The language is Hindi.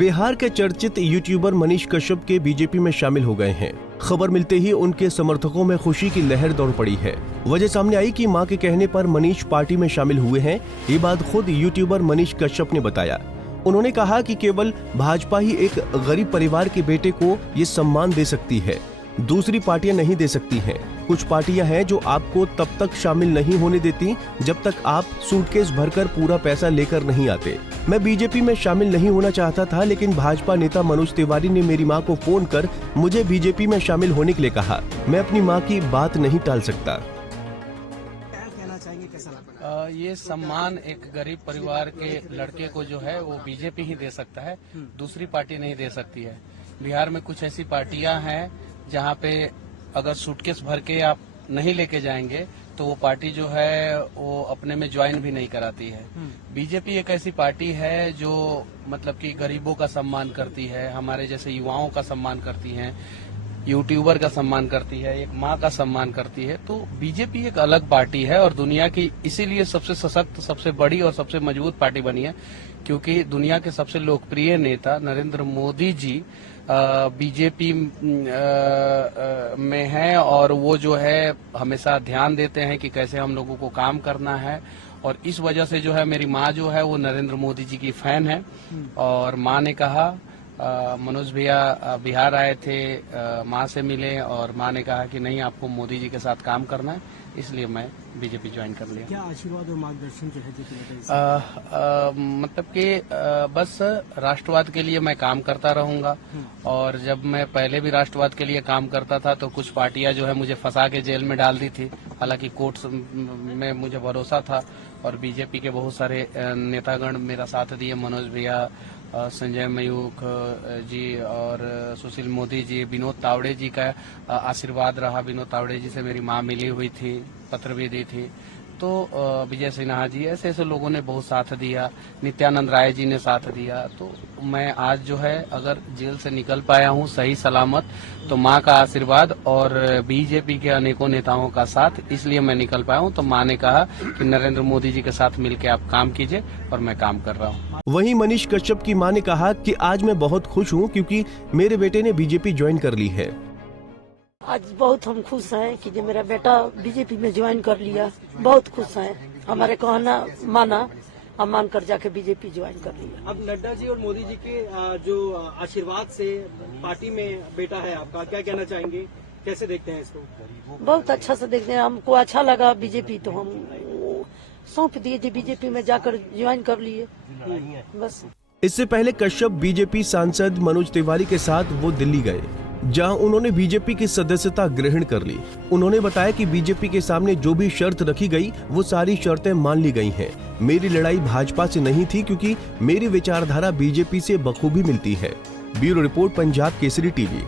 बिहार के चर्चित यूट्यूबर मनीष कश्यप के बीजेपी में शामिल हो गए हैं। खबर मिलते ही उनके समर्थकों में खुशी की लहर दौड़ पड़ी है। वजह सामने आई कि मां के कहने पर मनीष पार्टी में शामिल हुए हैं। ये बात खुद यूट्यूबर मनीष कश्यप ने बताया। उन्होंने कहा कि केवल भाजपा ही एक गरीब परिवार के बेटे को ये सम्मान दे सकती है, दूसरी पार्टियां नहीं दे सकती हैं। कुछ पार्टियां हैं जो आपको तब तक शामिल नहीं होने देती जब तक आप सूटकेस भरकर पूरा पैसा लेकर नहीं आते। मैं बीजेपी में शामिल नहीं होना चाहता था, लेकिन भाजपा नेता मनोज तिवारी ने मेरी मां को फोन कर मुझे बीजेपी में शामिल होने के लिए कहा। मैं अपनी मां की बात नहीं टाल सकता। ये सम्मान एक गरीब परिवार के लड़के को जो है वो बीजेपी ही दे सकता है, दूसरी पार्टी नहीं दे सकती है। बिहार में कुछ ऐसी पार्टियां हैं जहां पे अगर सूटकेस भर के आप नहीं लेके जाएंगे तो वो पार्टी जो है वो अपने में ज्वाइन भी नहीं कराती है। बीजेपी एक ऐसी पार्टी है जो मतलब कि गरीबों का सम्मान करती है, हमारे जैसे युवाओं का सम्मान करती है, यूट्यूबर का सम्मान करती है, एक माँ का सम्मान करती है। तो बीजेपी एक अलग पार्टी है और दुनिया की इसीलिए सबसे सशक्त, सबसे बड़ी और सबसे मजबूत पार्टी बनी है, क्योंकि दुनिया के सबसे लोकप्रिय नेता नरेंद्र मोदी जी बीजेपी में हैं और वो जो है हमेशा ध्यान देते हैं कि कैसे हम लोगों को काम करना है। और इस वजह से जो है मेरी माँ जो है वो नरेंद्र मोदी जी की फैन है। और माँ ने कहा, मनोज भैया बिहार आए थे, माँ से मिले और माँ ने कहा कि नहीं, आपको मोदी जी के साथ काम करना है, इसलिए मैं बीजेपी ज्वाइन कर लिया। क्या आशीर्वाद और मार्गदर्शन जो है मतलब कि बस राष्ट्रवाद के लिए मैं काम करता रहूंगा। और जब मैं पहले भी राष्ट्रवाद के लिए काम करता था तो कुछ पार्टियां जो है मुझे फंसा के जेल में डाल दी थी, हालांकि कोर्ट में मुझे भरोसा था और बीजेपी के बहुत सारे नेतागण मेरा साथ दिए, मनोज भैया, संजय मयूख जी और सुशील मोदी जी, विनोद तावड़े जी का आशीर्वाद रहा। विनोद तावड़े जी से मेरी माँ मिली हुई थी, पत्र भी दी थी। तो विजय सिन्हा जी, ऐसे ऐसे लोगों ने बहुत साथ दिया, नित्यानंद राय जी ने साथ दिया। तो मैं आज जो है अगर जेल से निकल पाया हूँ सही सलामत तो माँ का आशीर्वाद और बीजेपी के अनेकों नेताओं का साथ, इसलिए मैं निकल पाया हूँ। तो माँ ने कहा कि नरेंद्र मोदी जी के साथ मिलकर आप काम कीजिए और मैं काम कर रहा हूँ। वहीं मनीष कश्यप की मां ने कहा कि आज मैं बहुत खुश हूं क्योंकि मेरे बेटे ने बीजेपी ज्वाइन कर ली है। आज बहुत हम खुश हैं कि जो मेरा बेटा बीजेपी में ज्वाइन कर लिया, बहुत खुश हैं। हमारे कहना माना, हम मान कर जाके बीजेपी ज्वाइन कर लिया। अब नड्डा जी और मोदी जी के जो आशीर्वाद से पार्टी में बेटा है आपका, क्या कहना चाहेंगे, कैसे देखते हैं इसको? बहुत अच्छा से देखते हैं, हमको अच्छा लगा बीजेपी, तो हम सौंप दिए थे, बीजेपी में जाकर ज्वाइन कर लिए बस। इससे पहले कश्यप बीजेपी सांसद मनोज तिवारी के साथ वो दिल्ली गए, जहां उन्होंने बीजेपी की सदस्यता ग्रहण कर ली। उन्होंने बताया कि बीजेपी के सामने जो भी शर्त रखी गई वो सारी शर्तें मान ली गई हैं। मेरी लड़ाई भाजपा से नहीं थी क्योंकि मेरी विचारधारा बीजेपी से बखूबी मिलती है। Bureau report, Punjab Kesari TV.